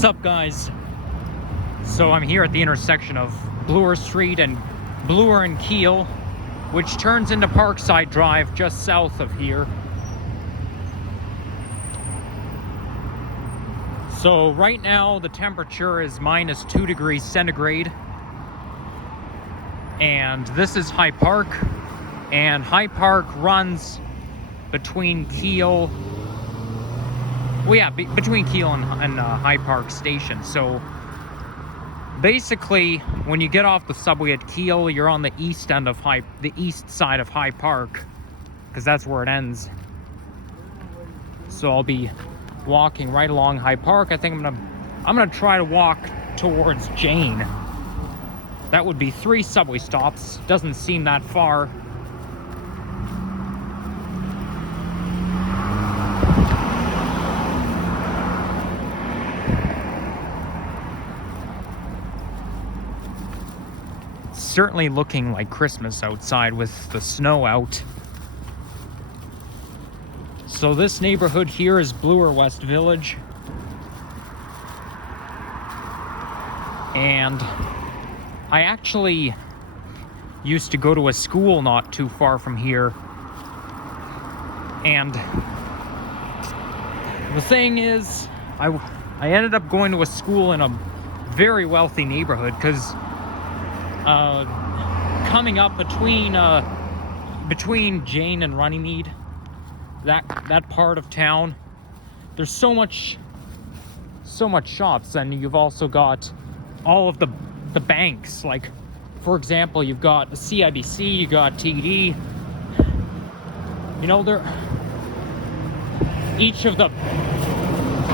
What's up, guys? So I'm here at the intersection of Bloor Street and Bloor and Keele, which turns into Parkside Drive just south of here. So right now the temperature is minus 2 degrees centigrade, and this is High Park, and High Park runs between Keele, between Keele and High Park Station. So basically, when you get off the subway at Keele, you're on the east end of the east side of High Park, because that's where it ends. So I'll be walking right along High Park. I think I'm gonna try to walk towards Jane. That would be 3 subway stops. Doesn't seem that far. Certainly looking like Christmas outside with the snow out. So this neighborhood here is Bloor West Village, and I actually used to go to a school not too far from here, and the thing is, I ended up going to a school in a very wealthy neighborhood, because coming up between Jane and Runnymede, that part of town, there's so much shops, and you've also got all of the banks. Like, for example, you've got the CIBC, you got TD. You know, each of the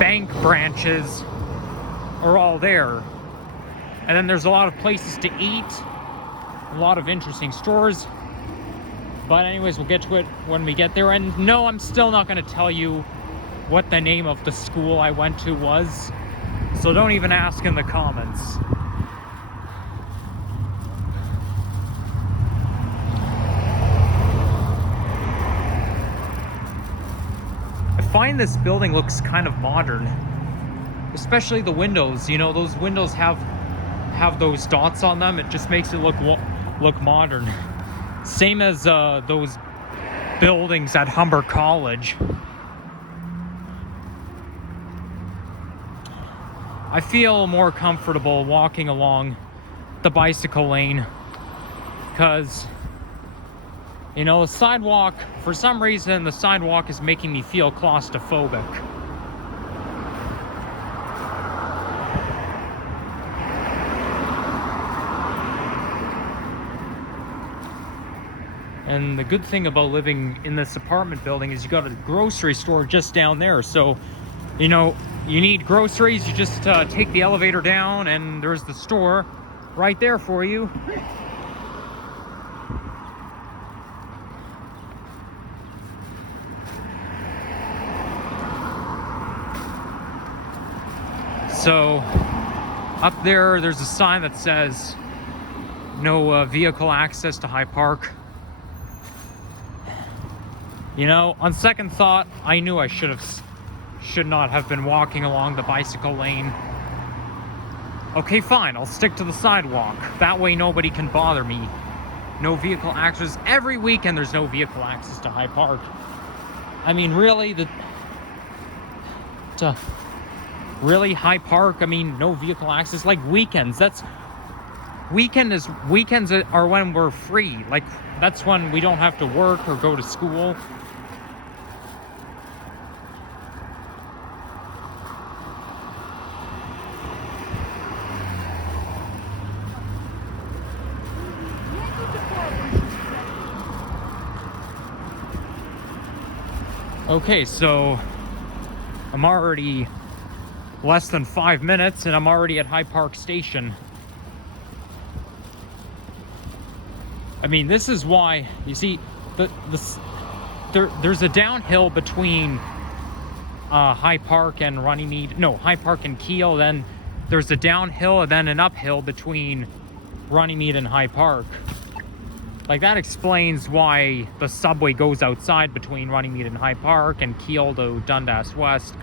bank branches are all there. And then there's a lot of places to eat, a lot of interesting stores. But anyways, we'll get to it when we get there. And no, I'm still not going to tell you what the name of the school I went to was. So don't even ask in the comments. I find this building looks kind of modern. Especially the windows. You know, those windows have those dots on them. It just makes it look modern. Same as those buildings at Humber College. I feel more comfortable walking along the bicycle lane because, you know, the sidewalk, for some reason, the sidewalk is making me feel claustrophobic. And the good thing about living in this apartment building is you got a grocery store just down there. So, you know, you need groceries, you just take the elevator down and there's the store right there for you. So, up there's a sign that says no vehicle access to High Park. You know, on second thought, I knew I should not have been walking along the bicycle lane. Okay, fine, I'll stick to the sidewalk. That way nobody can bother me. No vehicle access. Every weekend there's no vehicle access to High Park. I mean, really, really High Park, I mean, no vehicle access. Like weekends, weekends are when we're free. Like, that's when we don't have to work or go to school. Okay, so I'm already less than 5 minutes and I'm already at High Park Station. I mean, this is why, you see, there's a downhill between High Park and High Park and Keele. Then there's a downhill and then an uphill between Runnymede and High Park. Like, that explains why the subway goes outside between Runnymede and High Park and Keele to Dundas West,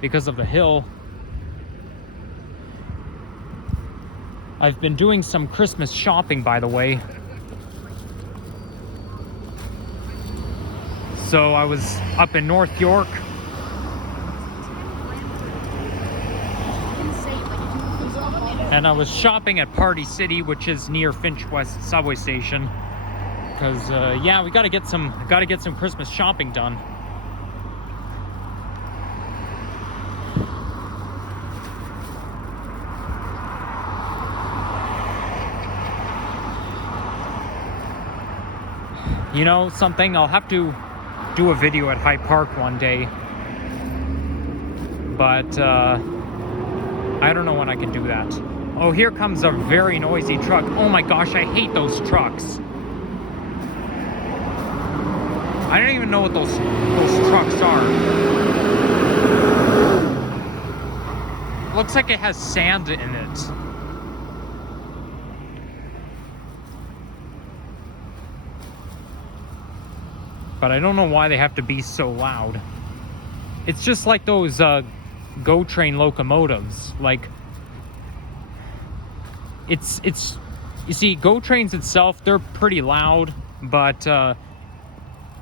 because of the hill. I've been doing some Christmas shopping, by the way. So I was up in North York. And I was shopping at Party City, which is near Finch West subway station. Because, yeah, we gotta get some Christmas shopping done. You know something? I'll have to do a video at Hyde Park one day. But, I don't know when I can do that. Oh, here comes a very noisy truck. Oh my gosh, I hate those trucks. I don't even know what those trucks are. Looks like it has sand in it. But I don't know why they have to be so loud. It's just like those GO train locomotives. Like, it's you see, GO trains itself, they're pretty loud, but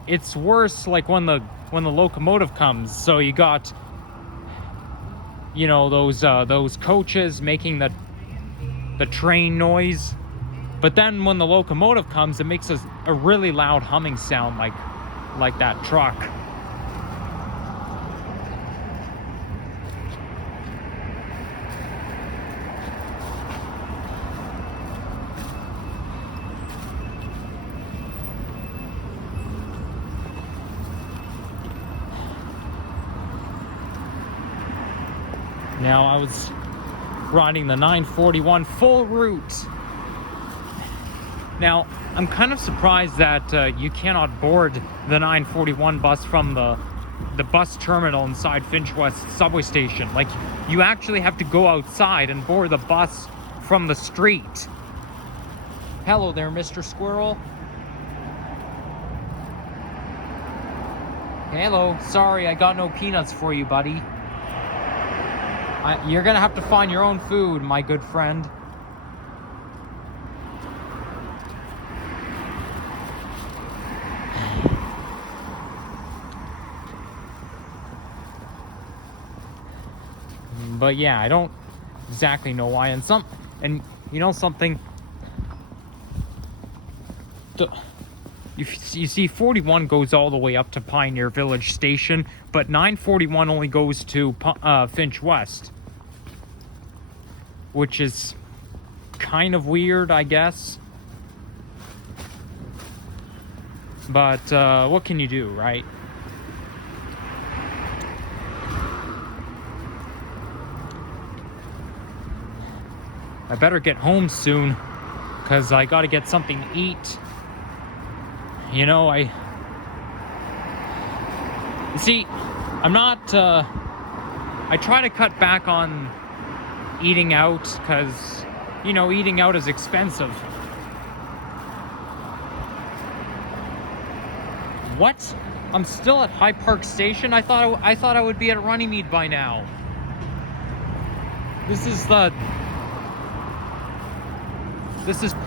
it's worse like when the locomotive comes. So you got, you know, those coaches making the train noise, but then when the locomotive comes, it makes a really loud humming sound like that truck. Now I was riding the 941 full route. Now, I'm kind of surprised that you cannot board the 941 bus from the bus terminal inside Finch West subway station. Like, you actually have to go outside and board the bus from the street. Hello there, Mr. Squirrel. Hello. Sorry, I got no peanuts for you, buddy. You're gonna have to find your own food, my good friend. But yeah, I don't exactly know why. And you know something? You see, 41 goes all the way up to Pioneer Village Station, but 941 only goes to Finch West, which is kind of weird, I guess. But what can you do, right? I better get home soon, because I gotta get something to eat. You know, I'm not, I try to cut back on eating out, because, you know, eating out is expensive. What? I'm still at Hyde Park Station? I thought I would be at Runnymede by now. This is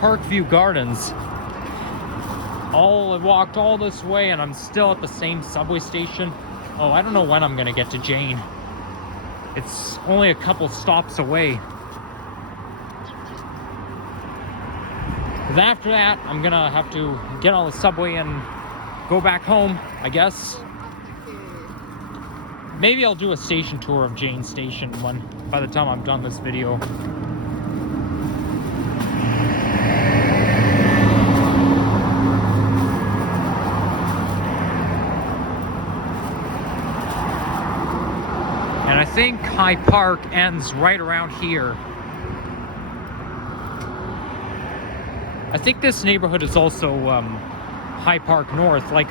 Parkview Gardens. I walked all this way and I'm still at the same subway station. Oh, I don't know when I'm gonna get to Jane. It's only a couple stops away. But after that, I'm gonna have to get on the subway and go back home, I guess. Maybe I'll do a station tour of Jane Station by the time I'm done this video. And I think Hyde Park ends right around here. I think this neighborhood is also Hyde Park North. Like,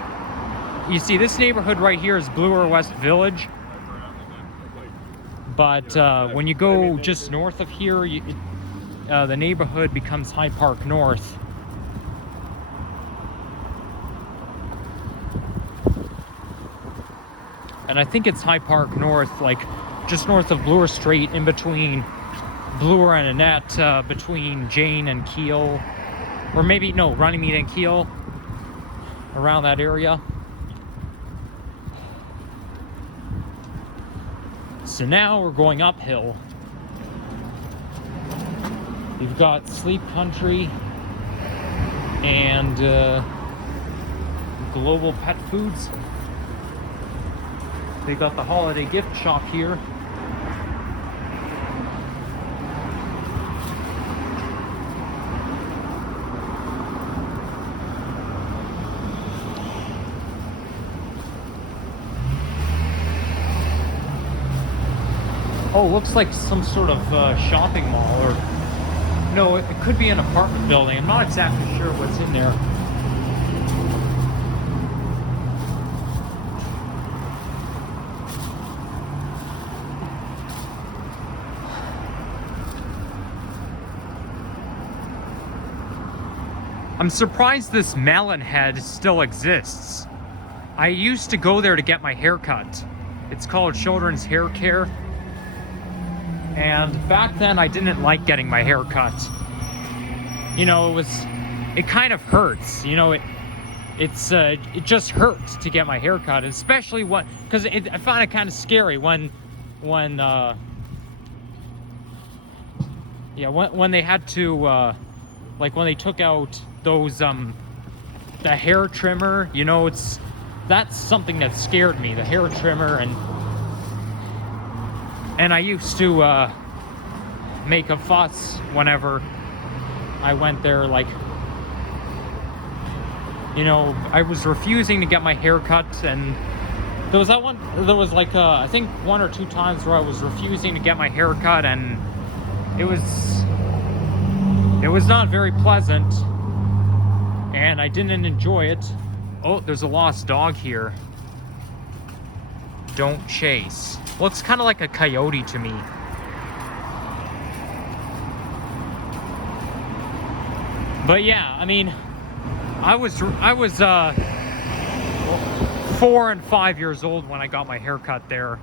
you see, this neighborhood right here is Bloor West Village. But when you go just north of here, the neighborhood becomes Hyde Park North. And I think it's Hyde Park North, like just north of Bloor Street, in between Bloor and Annette, between Jane and Keele, or maybe, no, Runnymede and Keele, around that area. So now we're going uphill. We've got Sleep Country and Global Pet Foods. They got the holiday gift shop here. Oh, looks like some sort of shopping mall, or no, it could be an apartment building. I'm not exactly sure what's in there. I'm surprised this Melon Head still exists. I used to go there to get my hair cut. It's called Children's Hair Care. And back then I didn't like getting my hair cut. You know, it kind of hurts. You know, it just hurts to get my hair cut, especially because I found it kind of scary when they had to, like when they took out those, the hair trimmer, you know, that's something that scared me, the hair trimmer, and I used to make a fuss whenever I went there, like, you know, I was refusing to get my hair cut, and there was like I think 1 or 2 times where I was refusing to get my hair cut, and it was not very pleasant, and I didn't enjoy it. Oh, there's a lost dog here. Don't chase. Looks kind of like a coyote to me. But yeah, I mean, I was 4 and 5 years old when I got my hair cut there.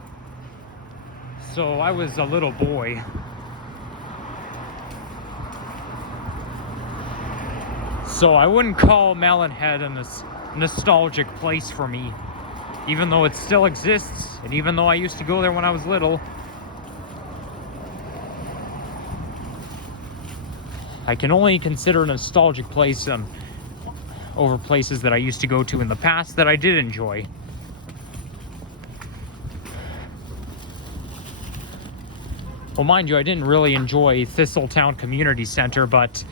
So I was a little boy. So I wouldn't call Melon Head a nostalgic place for me, even though it still exists, and even though I used to go there when I was little. I can only consider a nostalgic place over places that I used to go to in the past that I did enjoy. Well, mind you, I didn't really enjoy Thistletown Community Center, but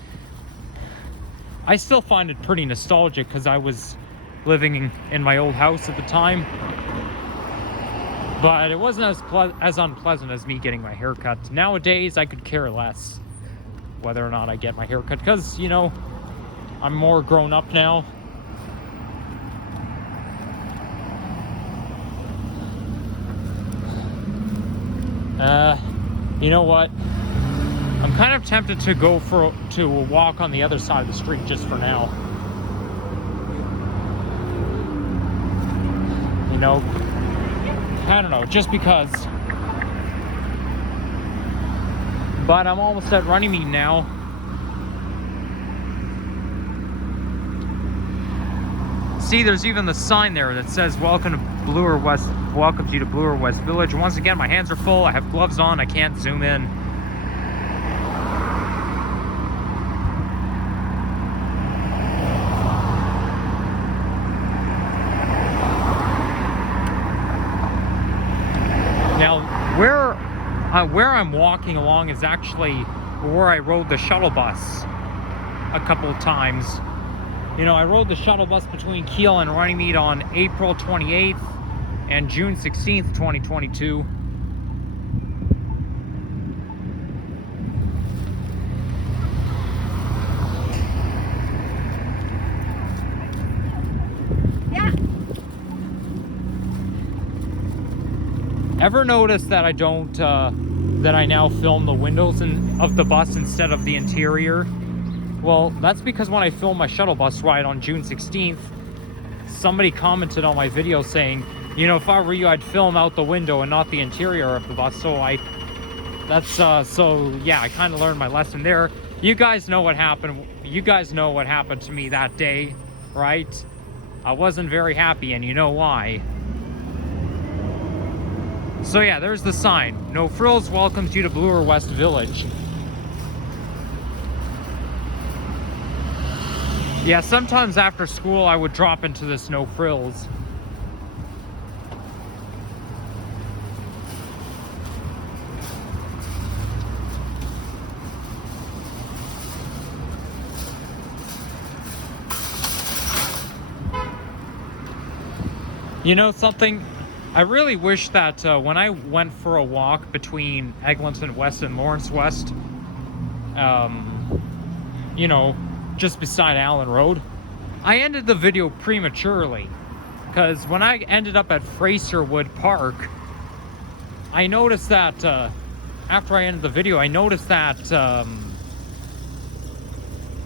I still find it pretty nostalgic because I was living in my old house at the time. But it wasn't as unpleasant as me getting my hair cut. Nowadays, I could care less whether or not I get my hair cut because, you know, I'm more grown up now. You know what? I'm kind of tempted to go to a walk on the other side of the street just for now. You know, I don't know, just because. But I'm almost at Runnymede now. See, there's even the sign there that says welcome to Bloor West, welcomes you to Bloor West Village. Once again, my hands are full, I have gloves on, I can't zoom in. Now, where I'm walking along is actually where I rode the shuttle bus a couple of times. You know, I rode the shuttle bus between Keele and Runnymede on April 28th and June 16th, 2022. Ever notice that I don't, that I now film the windows of the bus instead of the interior? Well, that's because when I filmed my shuttle bus ride on June 16th, somebody commented on my video saying, you know, if I were you, I'd film out the window and not the interior of the bus. So I That's so yeah, I kind of learned my lesson there. You guys know what happened. You guys know what happened to me that day, right? I wasn't very happy, and you know why. So yeah, there's the sign. No Frills welcomes you to Bloor West Village. Yeah, sometimes after school I would drop into this No Frills. You know something? I really wish that when I went for a walk between Eglinton West and Lawrence West, you know, just beside Allen Road, I ended the video prematurely. Because when I ended up at Fraserwood Park, I noticed that, after I ended the video, I noticed that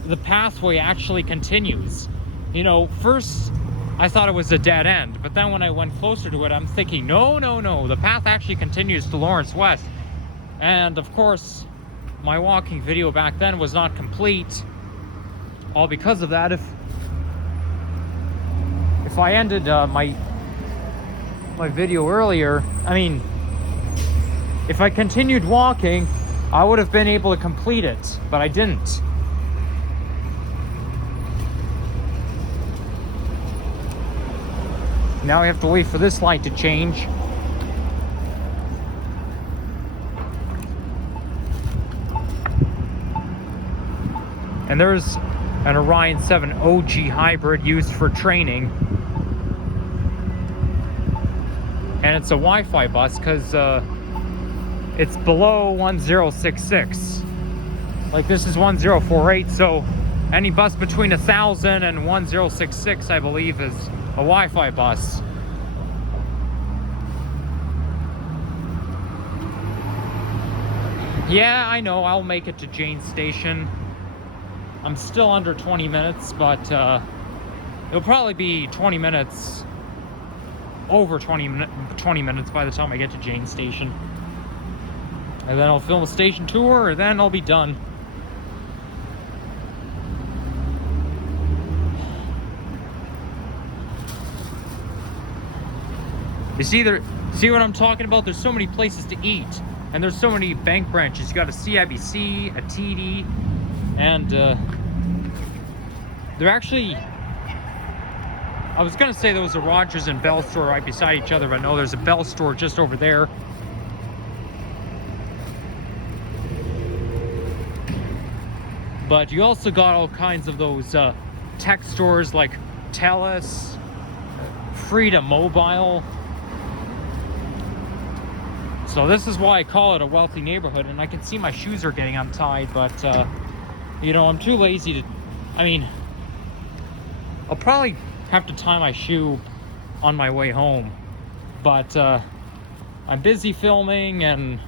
the pathway actually continues. You know, first I thought it was a dead end, but then when I went closer to it, I'm thinking, no, the path actually continues to Lawrence West. And of course, my walking video back then was not complete, all because of that. If I ended my video earlier, I mean, if I continued walking, I would have been able to complete it, but I didn't. Now I have to wait for this light to change. And there's an Orion 7 OG hybrid used for training. And it's a Wi-Fi bus because it's below 1066. Like, this is 1048, so any bus between 1000 and 1066, I believe, is a Wi-Fi bus. Yeah, I know, I'll make it to Jane Station. I'm still under 20 minutes, but it'll probably be 20 minutes, over 20 minutes by the time I get to Jane Station. And then I'll film a station tour, and then I'll be done. You see what I'm talking about? There's so many places to eat, and there's so many bank branches. You got a CIBC, a TD, and they're actually, I was gonna say there was a Rogers and Bell store right beside each other, but no, there's a Bell store just over there. But you also got all kinds of those tech stores like TELUS, Freedom Mobile. So this is why I call it a wealthy neighborhood. And I can see my shoes are getting untied, but you know, I'm too lazy to, I mean, I'll probably have to tie my shoe on my way home, but I'm busy filming, and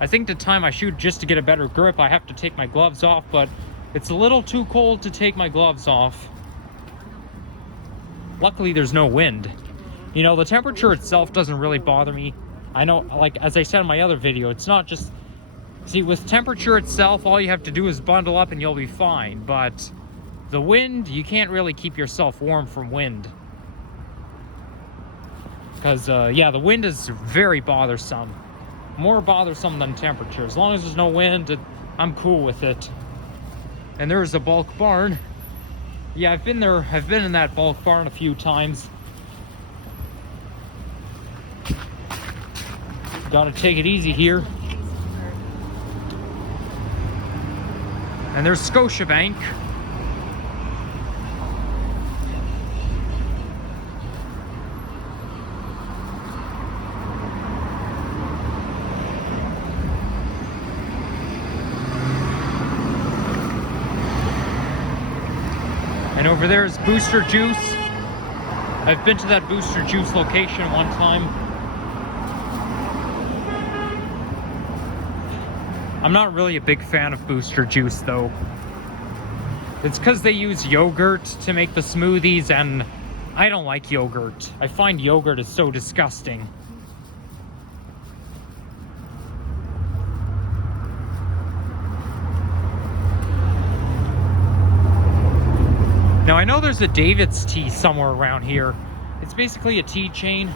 I think to tie my shoe just to get a better grip, I have to take my gloves off, but it's a little too cold to take my gloves off. Luckily, there's no wind. You know, the temperature itself doesn't really bother me. I know, like, as I said in my other video, it's not just... See, with temperature itself, all you have to do is bundle up and you'll be fine. But the wind, you can't really keep yourself warm from wind. Because, yeah, the wind is very bothersome. More bothersome than temperature. As long as there's no wind, I'm cool with it. And there's a bulk barn. Yeah, I've been there. I've been in that bulk barn a few times. Gotta take it easy here. And there's Scotiabank. And over there is Booster Juice. I've been to that Booster Juice location one time. I'm not really a big fan of Booster Juice, though. It's because they use yogurt to make the smoothies, and I don't like yogurt. I find yogurt is so disgusting. know there's a David's Tea somewhere around here. It's basically a tea chain.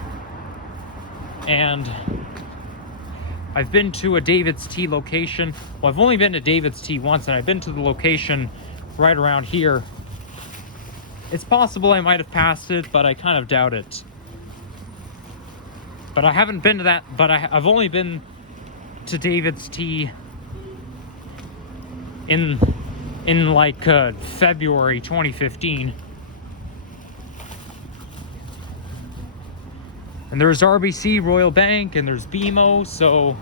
And I've been to a David's Tea location. Well, I've only been to David's Tea once, and I've been to the location right around here. It's possible I might have passed it, but I kind of doubt it. But I haven't been to that, but I've only been to David's Tea in like February 2015. And there's RBC, Royal Bank, and there's BMO. So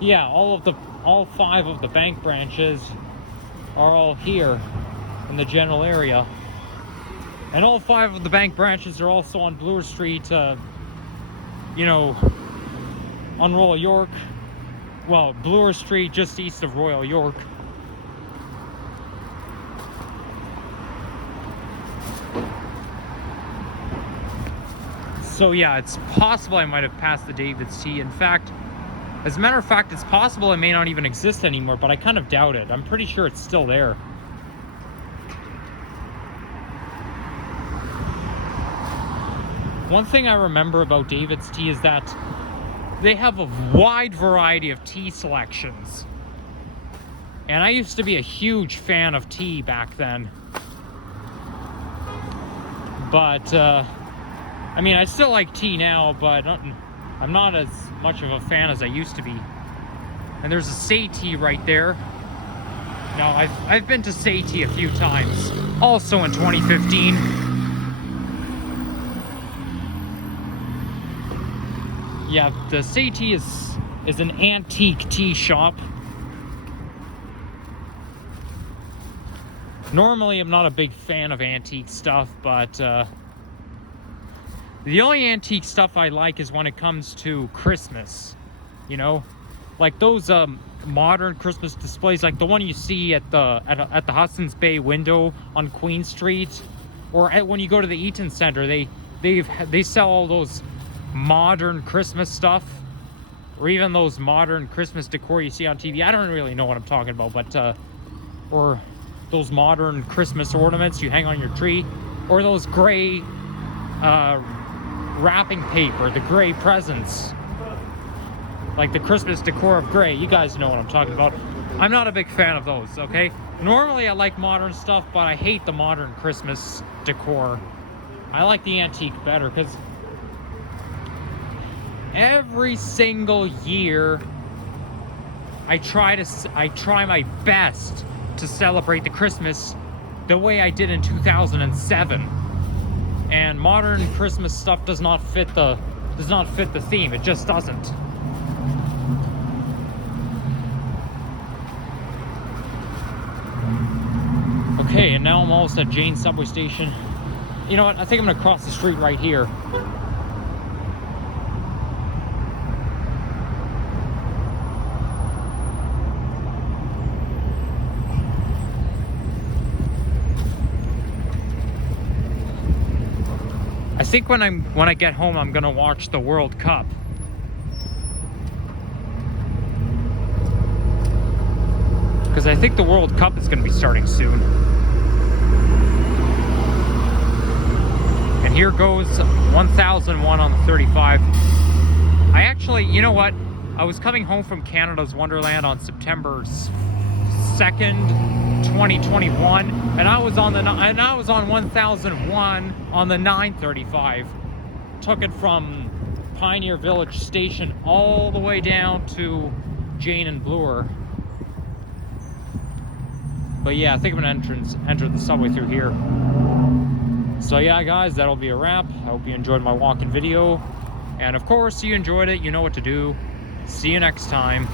yeah, all 5 of the bank branches are all here in the general area. And all 5 of the bank branches are also on Bloor Street, you know, on Royal York. Well, Bloor Street, just east of Royal York. So yeah, it's possible I might have passed the David's Tea. In fact, as a matter of fact, it's possible it may not even exist anymore, but I kind of doubt it. I'm pretty sure it's still there. One thing I remember about David's Tea is that they have a wide variety of tea selections. And I used to be a huge fan of tea back then. But, I mean, I still like tea now, but I'm not as much of a fan as I used to be. And there's a Say Tea right there. Now, I've been to Say Tea a few times, also in 2015. Yeah, the Say Tea is an antique tea shop. Normally, I'm not a big fan of antique stuff, but the only antique stuff I like is when it comes to Christmas. You know, like those modern Christmas displays, like the one you see at the Hudson's Bay window on Queen Street, or when you go to the Eaton Center, they sell all those modern Christmas stuff, or even those modern Christmas decor you see on TV. I don't really know what I'm talking about, but or those modern Christmas ornaments you hang on your tree, or those gray wrapping paper, the gray presents, like the Christmas decor of gray. You guys know what I'm talking about. I'm not a big fan of those, okay? Normally I like modern stuff, but I hate the modern Christmas decor. I like the antique better, because every single year I try my best to celebrate the Christmas the way I did in 2007. And modern Christmas stuff does not fit the theme. It just doesn't. Okay, and now I'm almost at Jane's subway station. You know what? I think I'm gonna cross the street right here. I think when I get home, I'm gonna watch the World Cup. Because I think the World Cup is gonna be starting soon. And here goes 1001 on the 35. I actually, you know what? I was coming home from Canada's Wonderland on September 2nd, 2021, and I was on 1001 on the 935. Took it from Pioneer Village Station all the way down to Jane and Bloor. But yeah, I think I'm gonna enter the subway through here. So yeah, guys, that'll be a wrap. I hope you enjoyed my walking video, and of course, you enjoyed it. You know what to do. See you next time.